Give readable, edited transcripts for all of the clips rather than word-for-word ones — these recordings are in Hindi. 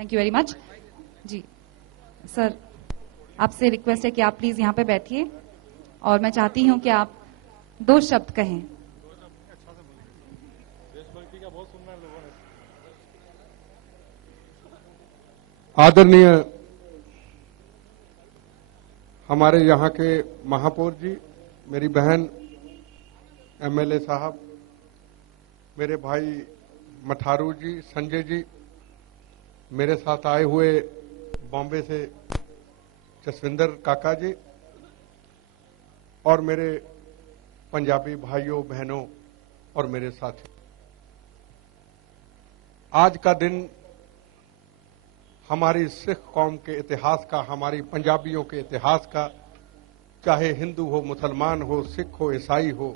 Thank you very much. जी सर, आपसे रिक्वेस्ट है कि आप प्लीज यहाँ पे बैठिए और मैं चाहती हूँ कि आप 2 शब्द कहें। आदरणीय हमारे यहाँ के महापौर जी, मेरी बहन एमएलए साहब, मेरे भाई मठारू जी, संजय जी, मेरे साथ आए हुए बॉम्बे से जसविंदर काका जी और मेरे पंजाबी भाइयों बहनों और मेरे साथी, आज का दिन हमारी सिख कौम के इतिहास का, हमारी पंजाबियों के इतिहास का, चाहे हिंदू हो, मुसलमान हो, सिख हो, ईसाई हो,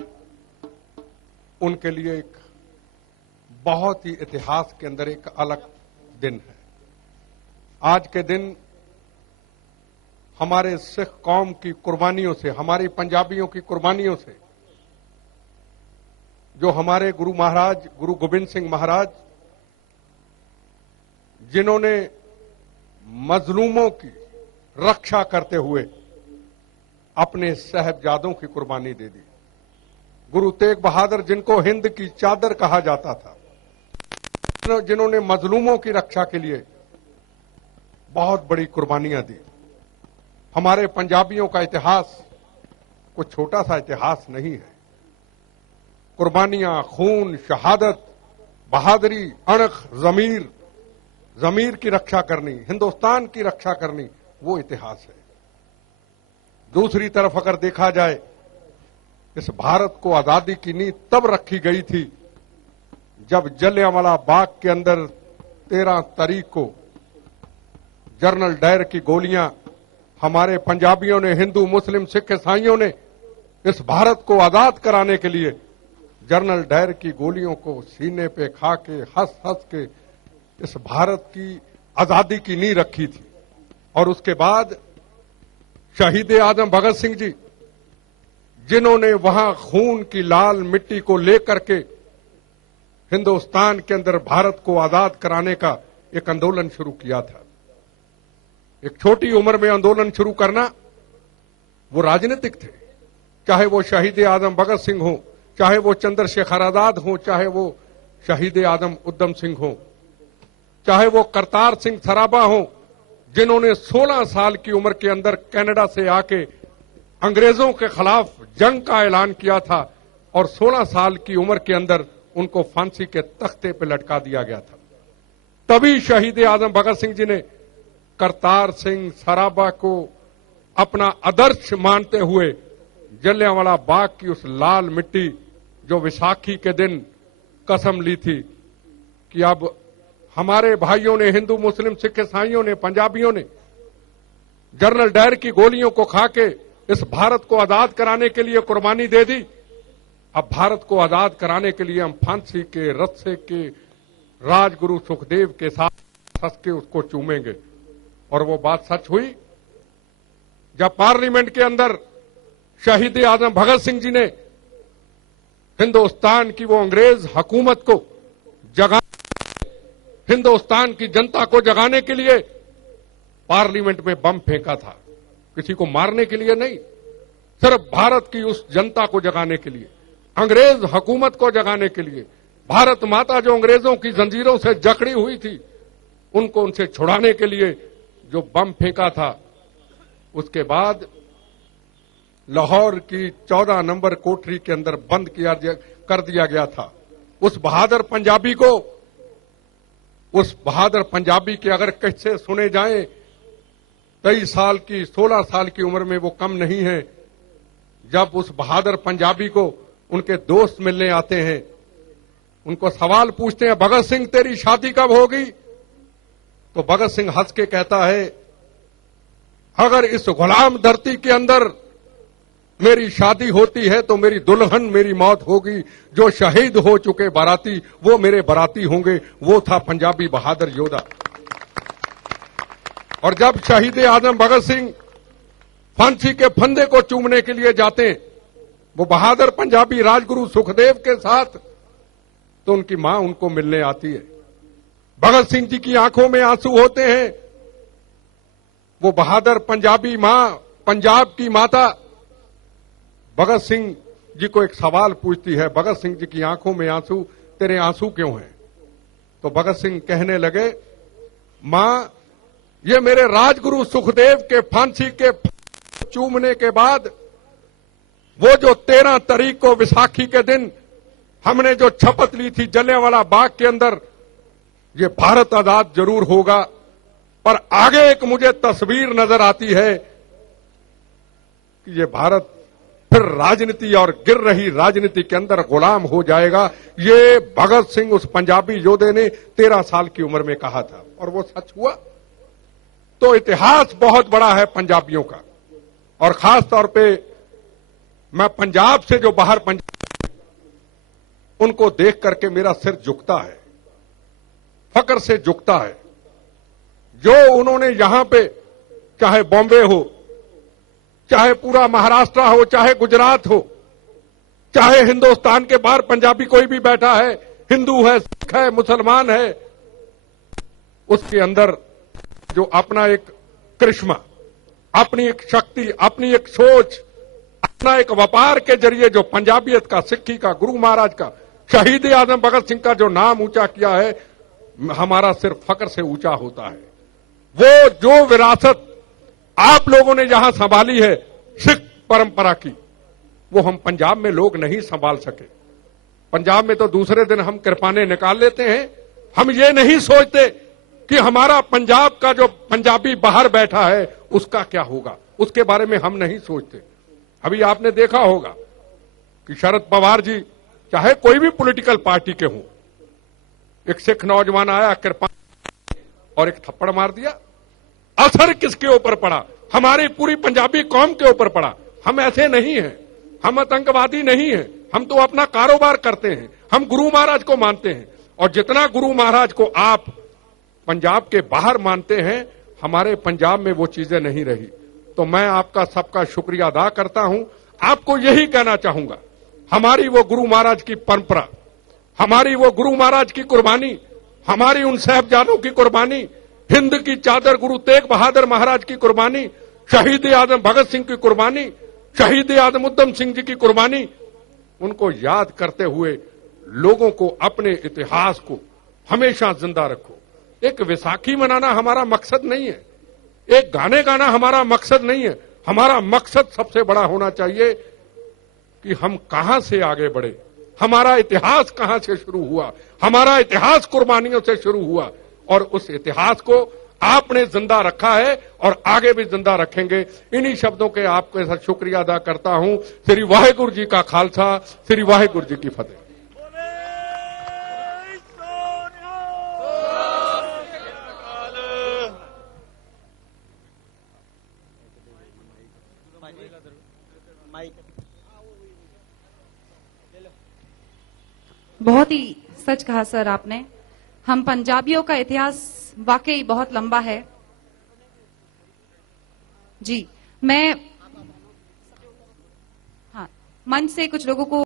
उनके लिए एक बहुत ही इतिहास के अंदर एक अलग दिन है। आज के दिन हमारे सिख कौम की कुर्बानियों से, हमारी पंजाबियों की कुर्बानियों से, जो हमारे गुरु महाराज गुरु गोबिंद सिंह महाराज, जिन्होंने मजलूमों की रक्षा करते हुए अपने साहबजादों की कुर्बानी दे दी, गुरु तेग बहादुर, जिनको हिंद की चादर कहा जाता था, जिन्होंने मजलूमों की रक्षा के लिए बहुत बड़ी कुर्बानियां दी। हमारे पंजाबियों का इतिहास कोई छोटा सा इतिहास नहीं है। कुर्बानियां, खून, शहादत, बहादुरी, अणख, जमीर की रक्षा करनी, हिंदुस्तान की रक्षा करनी, वो इतिहास है। दूसरी तरफ अगर देखा जाए, इस भारत को आजादी की नींव तब रखी गई थी जब जलियांवाला बाग के अंदर 13 तारीख को जनरल डायर की गोलियां हमारे पंजाबियों ने, हिंदू, मुस्लिम, सिख, ईसाइयों ने इस भारत को आजाद कराने के लिए जनरल डायर की गोलियों को सीने पे खा के, हंस हंस के इस भारत की आजादी की नींव रखी थी। और उसके बाद शहीद आजम भगत सिंह जी, जिन्होंने वहां खून की लाल मिट्टी को लेकर के हिंदुस्तान के अंदर भारत को आजाद कराने का एक आंदोलन शुरू किया था। एक छोटी उम्र में आंदोलन शुरू करना, वो राजनीतिक थे। चाहे वो शहीद आजम भगत सिंह हो, चाहे वो चंद्रशेखर आजाद हो, चाहे वो शहीद आजम उधम सिंह हो, चाहे वो करतार सिंह सराबा हो, जिन्होंने 16 साल की उम्र के अंदर कनाडा से आके अंग्रेजों के खिलाफ जंग का ऐलान किया था और 16 साल की उम्र के अंदर उनको फांसी के तख्ते पर लटका दिया गया था। तभी शहीद आजम भगत सिंह जी ने करतार सिंह सराबा को अपना आदर्श मानते हुए जलियांवाला बाग की उस लाल मिट्टी, जो विसाखी के दिन कसम ली थी कि अब हमारे भाइयों ने, हिंदू, मुस्लिम, सिख, ईसाइयों ने, पंजाबियों ने जनरल डायर की गोलियों को खा के इस भारत को आजाद कराने के लिए कुर्बानी दे दी। अब भारत को आजाद कराने के लिए हम फांसी के रस्से के राजगुरु सुखदेव के साथ हंस के उसको चूमेंगे। और वो बात सच हुई जब पार्लियामेंट के अंदर शहीद आजम भगत सिंह जी ने हिंदुस्तान की वो अंग्रेज हुकूमत को हिंदुस्तान की जनता को जगाने के लिए पार्लियामेंट में बम फेंका था। किसी को मारने के लिए नहीं, सिर्फ भारत की उस जनता को जगाने के लिए, अंग्रेज हुकूमत को जगाने के लिए, भारत माता जो अंग्रेजों की जंजीरों से जकड़ी हुई थी, उनको उनसे छुड़ाने के लिए जो बम फेंका था। उसके बाद लाहौर की 14 नंबर कोठरी के अंदर बंद कर दिया गया था। उस बहादुर पंजाबी के अगर किस्से सुने जाएं, 23 साल की, 16 साल की उम्र में वो कम नहीं है। जब उस बहादुर पंजाबी को उनके दोस्त मिलने आते हैं, उनको सवाल पूछते हैं, भगत सिंह तेरी शादी कब होगी? तो भगत सिंह हंस के कहता है, अगर इस गुलाम धरती के अंदर मेरी शादी होती है तो मेरी दुल्हन मेरी मौत होगी। जो शहीद हो चुके बाराती वो मेरे बाराती होंगे। वो था पंजाबी बहादुर योद्धा। और जब शहीद आजम भगत सिंह फांसी के फंदे को चूमने के लिए जाते हैं, वो बहादुर पंजाबी राजगुरु सुखदेव के साथ, तो उनकी मां उनको मिलने आती है भगत सिंह जी की आंखों में आंसू होते हैं। वो बहादुर पंजाबी मां, पंजाब की माता भगत सिंह जी को एक सवाल पूछती है, भगत सिंह जी की आंखों में आंसू, तेरे आंसू क्यों हैं? तो भगत सिंह कहने लगे, मां, ये मेरे राजगुरु सुखदेव के फांसी के चूमने के बाद वो जो 13 तारीख को विसाखी के दिन हमने जो शपथ ली थी जलियांवाला बाग के अंदर, ये भारत आजाद जरूर होगा, पर आगे एक मुझे तस्वीर नजर आती है कि ये भारत फिर राजनीति और गिर रही राजनीति के अंदर गुलाम हो जाएगा। ये भगत सिंह उस पंजाबी योद्धे ने 13 साल की उम्र में कहा था और वो सच हुआ। तो इतिहास बहुत बड़ा है पंजाबियों का, और खास तौर पे मैं पंजाब से जो बाहर पंजाब, उनको देख करके मेरा सिर झुकता है, फक्र से झुकता है। जो उन्होंने यहां पे, चाहे बॉम्बे हो, चाहे पूरा महाराष्ट्र हो, चाहे गुजरात हो, चाहे हिंदुस्तान के बाहर पंजाबी कोई भी बैठा है, हिंदू है, सिख है, मुसलमान है, उसके अंदर जो अपना एक करिश्मा, अपनी एक शक्ति, अपनी एक सोच, अपना एक व्यापार के जरिए जो पंजाबियत का, सिक्खी का, गुरु महाराज का, शहीद आजम भगत सिंह का जो नाम ऊंचा किया है, हमारा सिर्फ फक्र से ऊंचा होता है। वो जो विरासत आप लोगों ने यहां संभाली है सिख परंपरा की, वो हम पंजाब में लोग नहीं संभाल सके। पंजाब में तो दूसरे दिन हम कृपाने निकाल लेते हैं। हम ये नहीं सोचते कि हमारा पंजाब का जो पंजाबी बाहर बैठा है उसका क्या होगा, उसके बारे में हम नहीं सोचते। अभी आपने देखा होगा कि शरद पवार जी, चाहे कोई भी पॉलिटिकल पार्टी के हों, एक सिख नौजवान आया, कृपान और एक थप्पड़ मार दिया। असर किसके ऊपर पड़ा? हमारी पूरी पंजाबी कौम के ऊपर पड़ा। हम ऐसे नहीं हैं, हम आतंकवादी नहीं हैं, हम तो अपना कारोबार करते हैं, हम गुरु महाराज को मानते हैं, और जितना गुरु महाराज को आप पंजाब के बाहर मानते हैं, हमारे पंजाब में वो चीजें नहीं रही। तो मैं आपका सबका शुक्रिया अदा करता हूं। आपको यही कहना चाहूंगा, हमारी वो गुरु महाराज की परंपरा, हमारी वो गुरु महाराज की कुर्बानी, हमारी उन साहिबजादों की कुर्बानी, हिंद की चादर गुरु तेग बहादुर महाराज की कुर्बानी, शहीद आजम भगत सिंह की कुर्बानी, शहीद आजम उधम सिंह जी की कुर्बानी, उनको याद करते हुए लोगों को अपने इतिहास को हमेशा जिंदा रखो। एक विसाखी मनाना हमारा मकसद नहीं है, एक गाने गाना हमारा मकसद नहीं है। हमारा मकसद सबसे बड़ा होना चाहिए कि हम कहां से आगे बढ़े, हमारा इतिहास कहां से शुरू हुआ, हमारा इतिहास कुर्बानियों से शुरू हुआ, और उस इतिहास को आपने जिंदा रखा है और आगे भी जिंदा रखेंगे। इन्हीं शब्दों के आपके साथ शुक्रिया अदा करता हूं। श्री वाहेगुरु जी का खालसा, श्री वाहेगुरु जी की फतेह। बहुत ही सच कहा सर आपने। हम पंजाबियों का इतिहास वाकई बहुत लंबा है। जी, मैं मंच से कुछ लोगों को